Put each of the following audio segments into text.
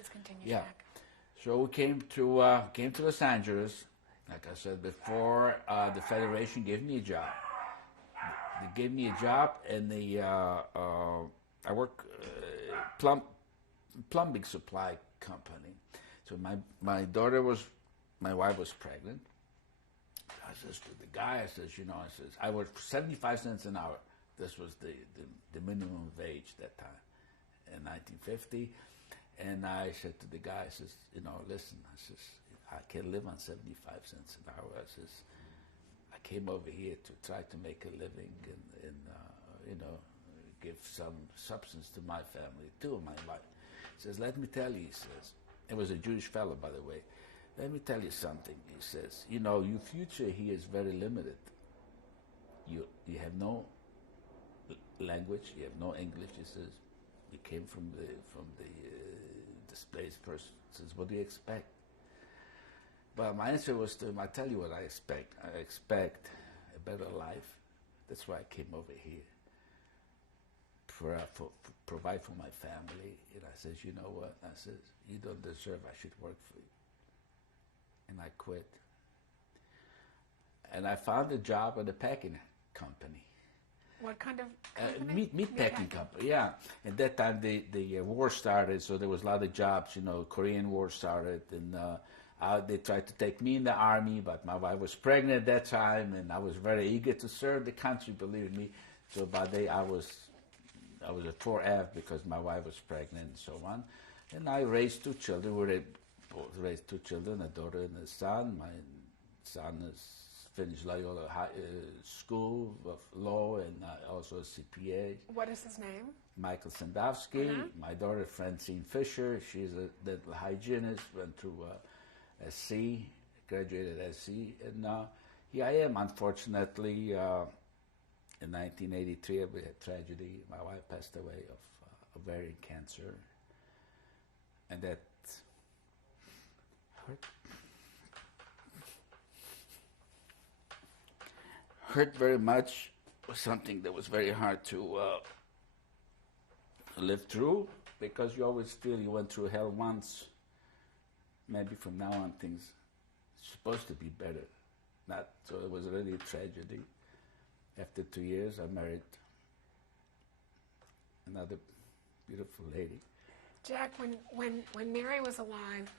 Please continue, Yeah. Jack. So we came to Los Angeles. Like I said before, the Federation gave me a job. They gave me a job, and I work plumbing supply company. So my wife was pregnant. I says to the guy, I worked for 75 cents an hour. This was the minimum wage that time in 1950. And I said to the guy, listen, I can't live on 75 cents an hour. I came over here to try to make a living and give some substance to my family too, my wife. He says, let me tell you, he says, it was a Jewish fellow, by the way. Let me tell you something. He says, your future here is very limited. You have no language, you have no English. He says, you came from the displaced person. He says, what do you expect? But my answer was to him, I tell you what I expect. I expect a better life. That's why I came over here. Provide for my family. And I says, you know what? I says, you don't deserve I should work for you. And I quit. And I found a job at a packing company. What kind of company? Meat packing company, yeah. At that time, the war started, so there was a lot of jobs. Korean War started, and they tried to take me in the army, but my wife was pregnant at that time, and I was very eager to serve the country, believe me. So by then I was a 4F because my wife was pregnant and so on. And I raised two children. We both raised two children, a daughter and a son. My son is finished Loyola School of Law and also a CPA. What is his name? Michael Sendowski. My daughter, Francine Fisher, she's a dental hygienist, went through SC, graduated SC. And here I am, unfortunately. In 1983, we had tragedy. My wife passed away of ovarian cancer. And that hurt very much. It was something that was very hard to live through, because you always feel you went through hell once. Maybe from now on things are supposed to be better. Not so. It was really a tragedy. After 2 years, I married another beautiful lady. Jack, when Mary was alive,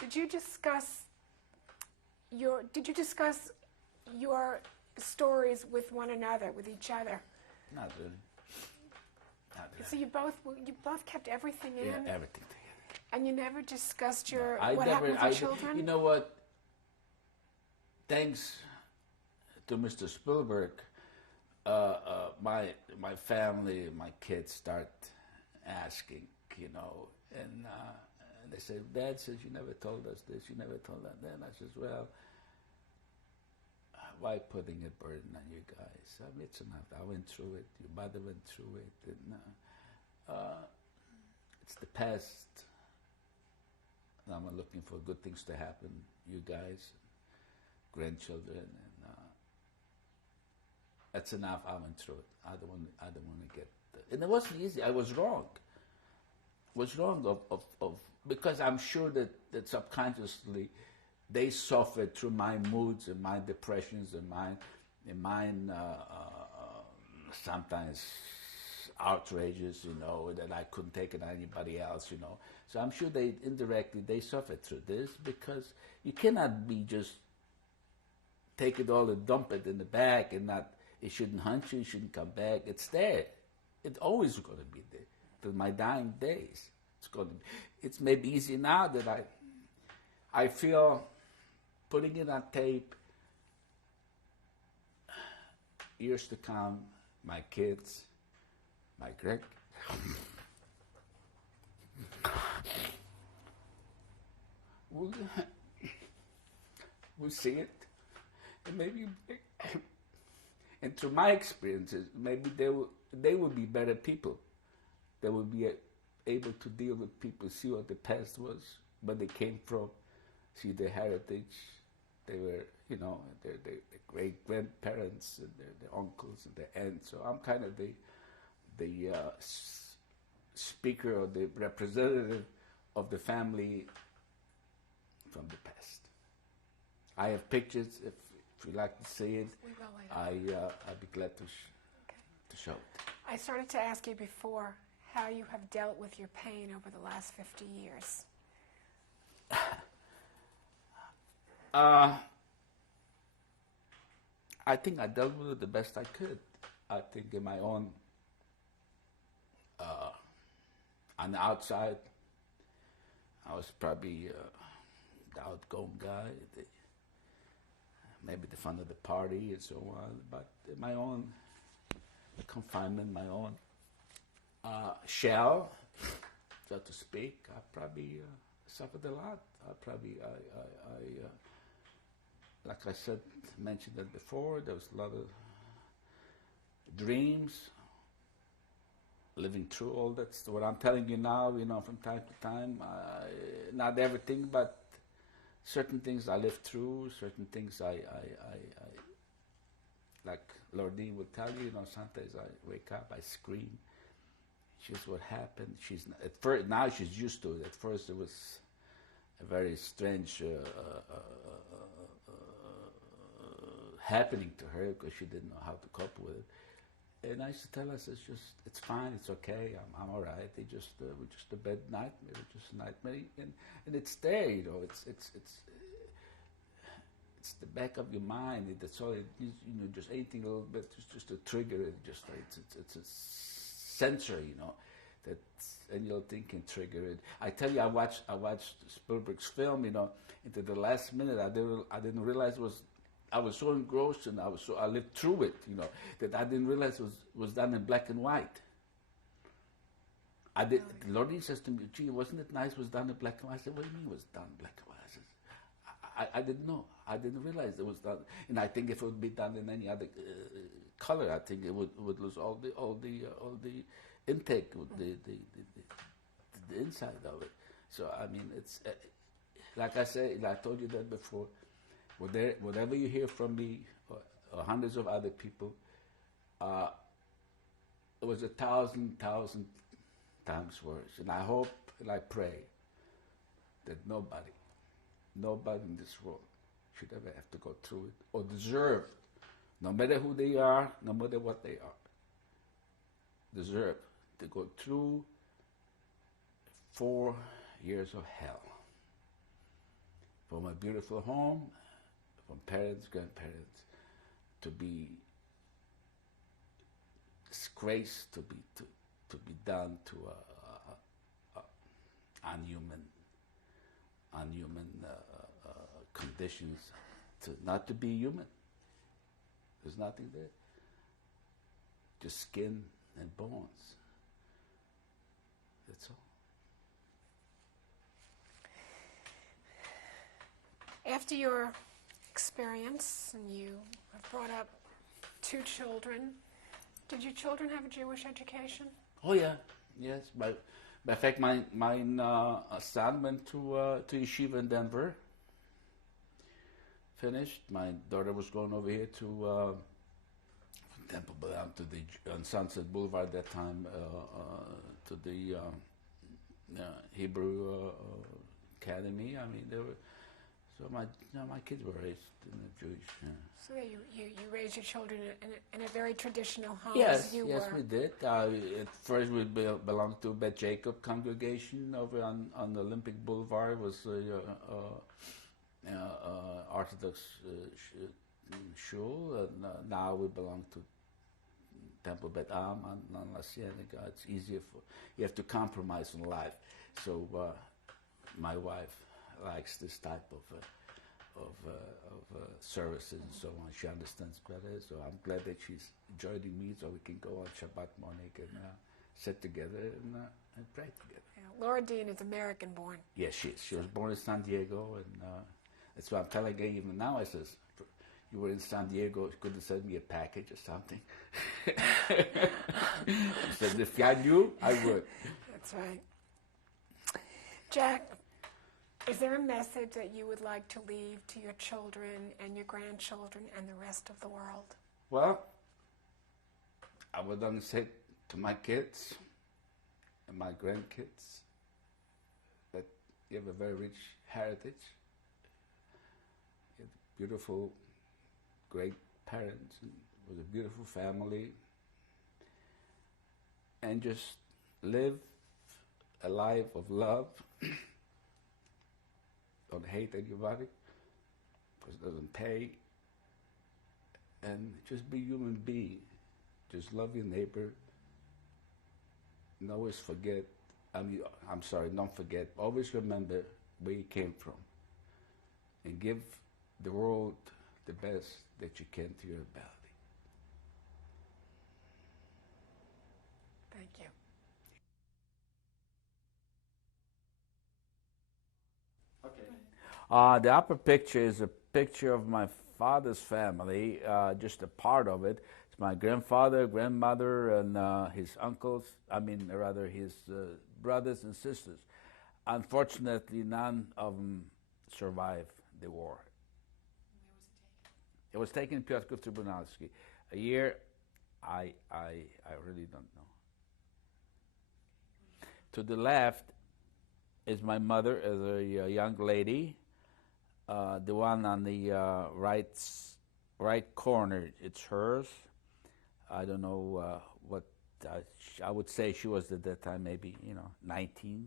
did you discuss your stories with one another, with each other? Not really. So you both kept everything in? Yeah, everything together. And you never discussed what happened with your children? You know what? Thanks to Mr. Spielberg, my family, my kids start asking, and they say, Dad says you never told us this, you never told us that. And I says, well, why putting a burden on you guys? I mean, it's enough. I went through it. Your mother went through it. And it's the past. And I'm looking for good things to happen. You guys, grandchildren, and that's enough. I went through it. I don't want to get. And it wasn't easy. I was wrong. Because I'm sure that subconsciously they suffered through my moods and my depressions and mine sometimes outrageous, that I couldn't take it on anybody else, So I'm sure they indirectly suffered through this, because you cannot be just take it all and dump it in the bag and not. It shouldn't hunt you. It shouldn't come back. It's there. It's always going to be there till my dying days. It's maybe easy now that I feel putting it on tape. Years to come, my kids, my Greg, we'll see it, and maybe. And through my experiences, maybe they will be better people. They will be able to deal with people, see what the past was, where they came from, see their heritage. They were, their great grandparents and their uncles and their aunts. So I'm kind of the speaker or the representative of the family from the past. I have pictures. If you'd like to see it, we will later. I'd be glad to show it. I started to ask you before how you have dealt with your pain over the last 50 years. I think I dealt with it the best I could. I think in my own, on the outside, I was probably the outgoing guy, maybe the fun of the party and so on. But in my own confinement, my own shell, so to speak, I probably suffered a lot. Like I said, mentioned that before, there was a lot of dreams, living through all that. What I'm telling you now, from time to time, not everything, but certain things I lived through, certain things I like Lordine would tell you, sometimes I wake up, I scream. She's what happened. She's at first, now she's used to it. At first it was a very strange happening to her because she didn't know how to cope with it. And I used to tell her, it's fine, it's okay, I'm all right. We're just a bad nightmare, just a nightmare, and it's there, it's the back of your mind. That's all it needs, just anything a little bit, just to trigger it. Just it's a sensor, and your thing can trigger it. I tell you, I watched Spielberg's film, into the last minute. I didn't realize I was so engrossed and I lived through it, that I didn't realize it was done in black and white. Lordy says to me, "Gee, wasn't it nice? It was done in black and white." I said, "What do you mean it was done in black and white?" I said, I didn't know. I didn't realize it was done. And I think if it would be done in any other color, I think it would lose all the intake, the inside of it. So I mean, it's like I say, like I told you that before. Whatever you hear from me or hundreds of other people, it was 1,000 times worse. And I hope and I pray that nobody in this world should ever have to go through it or deserve, no matter who they are, no matter what they are, deserve to go through 4 years of hell. From a beautiful home, from parents, grandparents, to be disgraced, to be done to unhuman conditions, not to be human. There's nothing there, just skin and bones. That's all. After your experience, and you have brought up 2 children, did your children have a Jewish education? Oh yeah, yes. By fact, my son went to yeshiva in Denver. Finished. My daughter was going over here to Temple, on Sunset Boulevard at that time, to the Hebrew Academy. I mean, they were. So my kids were raised in a Jewish. So you raised your children in a very traditional home. Yes, we did. At first, we belonged to Bet Jacob congregation over on the Olympic Boulevard. It was Orthodox shul, and now we belong to Temple Bet Am on La Cienega. It's easier you have to compromise in life. So my wife likes this type of services and so on. She understands better, so I'm glad that she's joining me, so we can go on Shabbat morning and sit together and pray together. Yeah, Laura Dean is American-born. Yes, she is. She was born in San Diego, and that's why I'm telling her even now. I says, "You were in San Diego. You could have sent me a package or something." I said, "If I knew, I would." That's right. Jack, is there a message that you would like to leave to your children and your grandchildren and the rest of the world? Well, I would only say to my kids and my grandkids that You have a very rich heritage. You had beautiful, great parents, and with a beautiful family. And just live a life of love. Don't hate anybody, because it doesn't pay. And just be human being. Just love your neighbor. And always forget, I'm sorry, don't forget, always remember where you came from. And give the world the best that you can to your ability. Thank you. The upper picture is a picture of my father's family, just a part of it. It's my grandfather, grandmother, and his uncles, his brothers and sisters. Unfortunately, none of them survived the war. It was taken in Piotrków Trybunalski. A year, I really don't know. To the left is my mother as a young lady. The one on the right corner, it's hers. I don't know what I would say. She was at that time maybe 19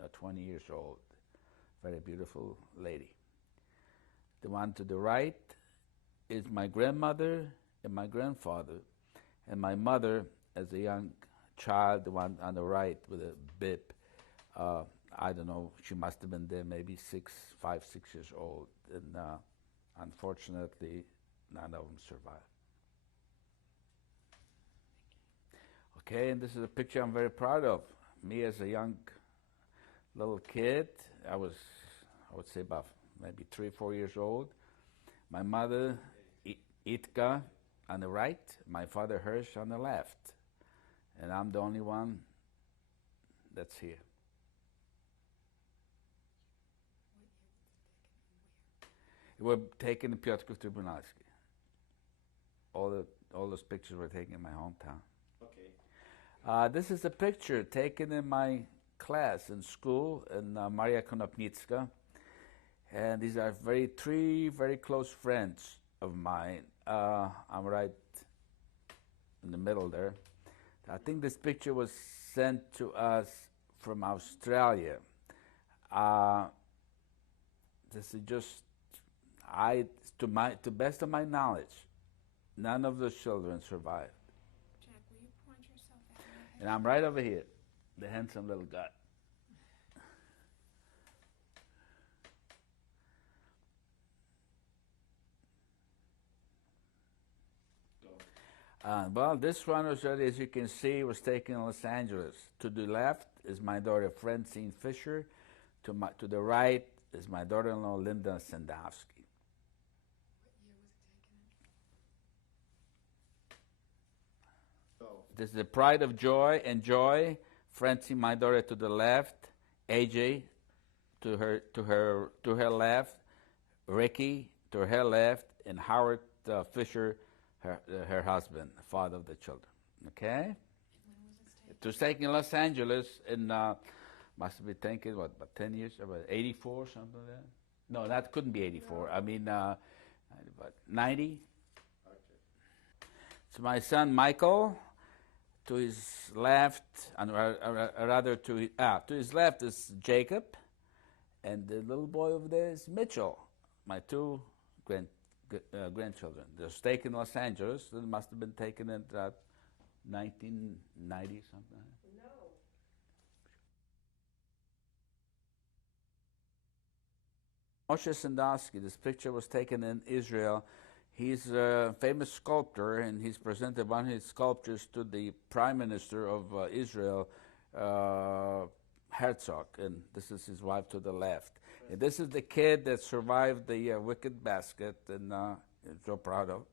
or 20 years old. Very beautiful lady. The one to the right is my grandmother and my grandfather, and my mother as a young child, the one on the right with a bib. I don't know, she must have been there maybe 5, 6 years old, and unfortunately, none of them survived. Okay, and this is a picture I'm very proud of. Me as a young little kid, I would say about maybe 3, 4 years old. My mother, Itka, on the right, my father Hirsch on the left. And I'm the only one that's here. Were taken in Piotrków Trybunalski. All those pictures were taken in my hometown. Okay. This is a picture taken in my class in school in Maria Konopnicka, and these are 3 very close friends of mine. I'm right in the middle there. I think this picture was sent to us from Australia. This is just. To best of my knowledge, none of the children survived. Jack, will you point yourself out? And I'm right over here, the handsome little guy. Well, this one was, as you can see, was taken in Los Angeles. To the left is my daughter Francine Fisher. To the right is my daughter-in-law Linda Sendowski. This is the pride of joy and joy. Francine, my daughter, to the left. AJ, to her left. Ricky, to her left, and Howard Fisher, her husband, the father of the children. Okay. It was taken in Los Angeles in must have been taken about 10 years, about 84, something like that. No, that couldn't be 84. No. I mean, about 90. Okay. So my son Michael. To his left, and rather to his left is Jacob, and the little boy over there is Mitchell, my 2 grandchildren. They're taken in Los Angeles. They must have been taken in 1990 something. No. Moshe Sendowski. This picture was taken in Israel. He's a famous sculptor, and he's presented one of his sculptures to the Prime Minister of Israel, Herzog, and this is his wife to the left. And this is the kid that survived the wicked basket, and I'm so proud of.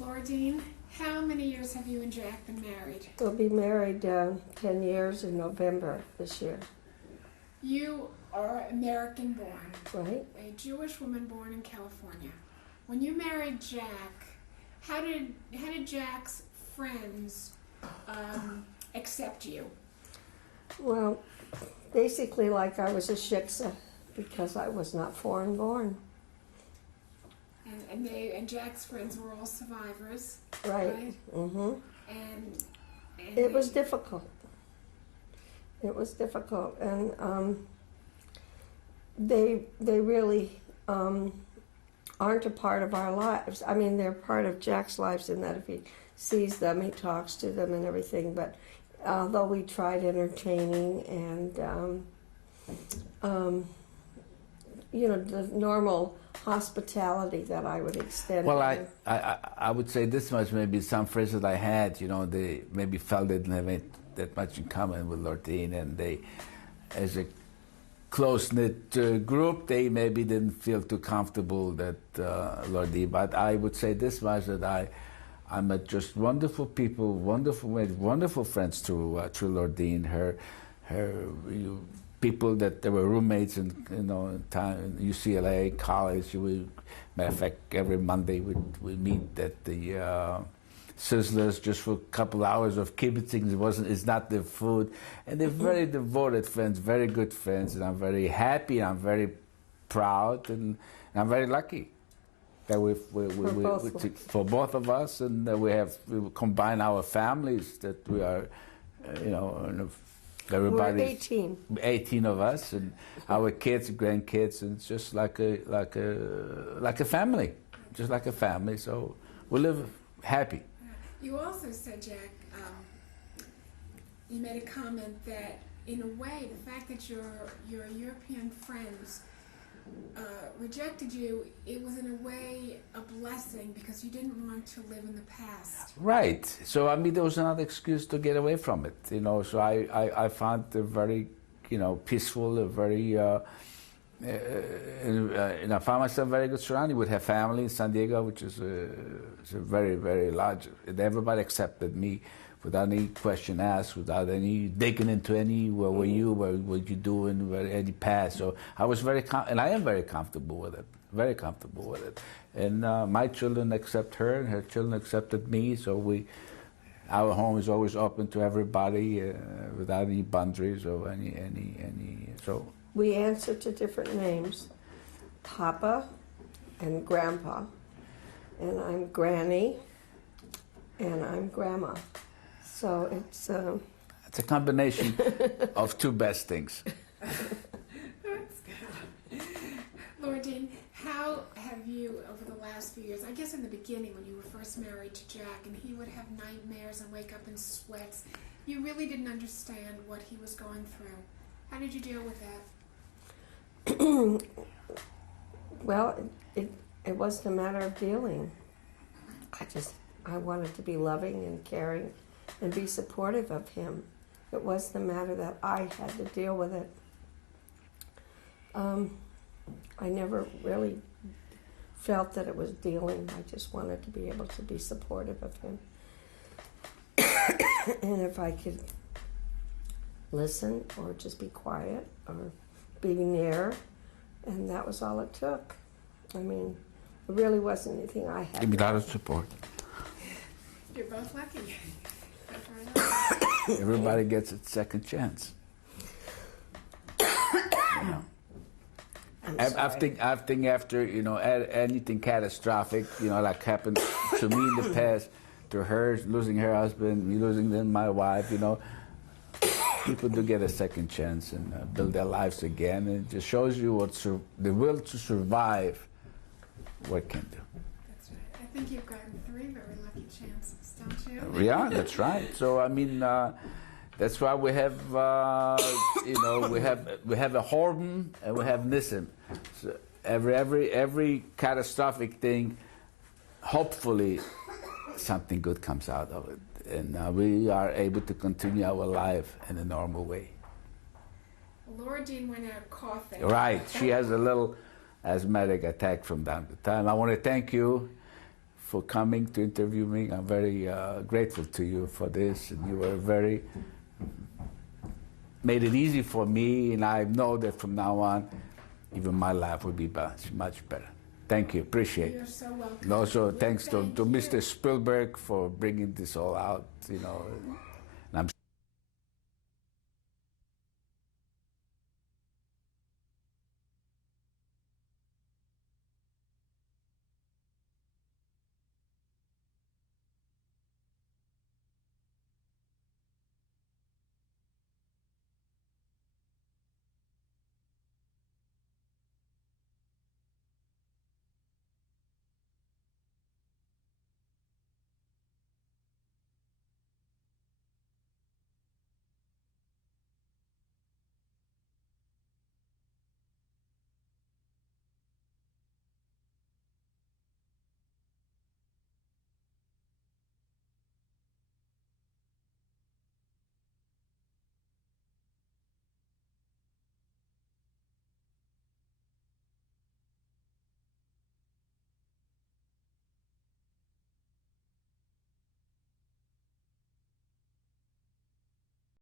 Lordine, how many years have you and Jack been married? We'll be married 10 years in November this year. You are American born, Right. a Jewish woman born in California. When you married Jack, how did Jack's friends accept you? Well, basically like I was a shiksa because I was not foreign born. And Jack's friends were all survivors, Right. right? Mm-hmm. And It was difficult. It was difficult, and they really aren't a part of our lives. I mean, they're part of Jack's lives in that if he sees them, he talks to them and everything. But although we tried entertaining and the normal hospitality that I would extend. Well, I would say this much. Maybe some friends that I had, they maybe felt they didn't have that much in common with Lordine, and they, as a close-knit group, they maybe didn't feel too comfortable that Lordine. But I would say this much, that I met just wonderful people, wonderful friends through Lordine. Her people that they were roommates in UCLA college. Matter of fact, every Monday we meet at the Sizzlers just for a couple hours of kibitzing. It's not the food, and they're very devoted friends, very good friends, and I'm very happy. I'm very proud, and I'm very lucky that for both of us, and that we combined our families. That we are, everybody. We're 18 of us, and our kids, grandkids, and it's just like a family, just like a family. So we live happy. You also said, Jack, you made a comment that in a way, the fact that your European friends rejected you, it was in a way a blessing because you didn't want to live in the past. Right. So I mean, there was another excuse to get away from it. So I found it very, peaceful, very. I found myself very good surrounding. We have family in San Diego, which is a very, very large. Everybody accepted me without any question asked, without any digging into any. Where were you? What were you doing? Any past? So I was and I am very comfortable with it. Very comfortable with it. And my children accept her, and her children accepted me. So our home is always open to everybody without any boundaries or any. So. We answer to different names, Papa and Grandpa, and I'm Granny, and I'm Grandma. So it's a combination of two best things. That's good. Lordine, how have you, over the last few years, I guess in the beginning when you were first married to Jack and he would have nightmares and wake up in sweats, you really didn't understand what he was going through. How did you deal with that? Well, it wasn't a matter of dealing. I wanted to be loving and caring and be supportive of him. It was the matter that I had to deal with it. I never really felt that it was dealing. I just wanted to be able to be supportive of him. And if I could listen or just be quiet or be near, and that was all it took. I mean, it really wasn't anything I had. Give me a lot of support. You're both lucky. Everybody gets a second chance. I think after anything catastrophic, like happened to me in the past, to her losing her husband, me losing my wife, people do get a second chance and build their lives again. And it just shows you what the will to survive, what can do. That's right. I think you've gotten 3 very lucky chances, don't you? Yeah, that's right. So I mean, that's why we have, we have a Horben and we have Nissim. So every catastrophic thing, hopefully, something good comes out of it. And we are able to continue our life in a normal way. Lordine went out coughing. Right. She has a little asthmatic attack from time to time. I want to thank you for coming to interview me. I'm very grateful to you for this. And you were very made it easy for me, and I know that from now on, even my life will be much better. Thank you. Appreciate it. You're so welcome. And also, thanks to Thank you. Mr. Spielberg for bringing this all out. You know.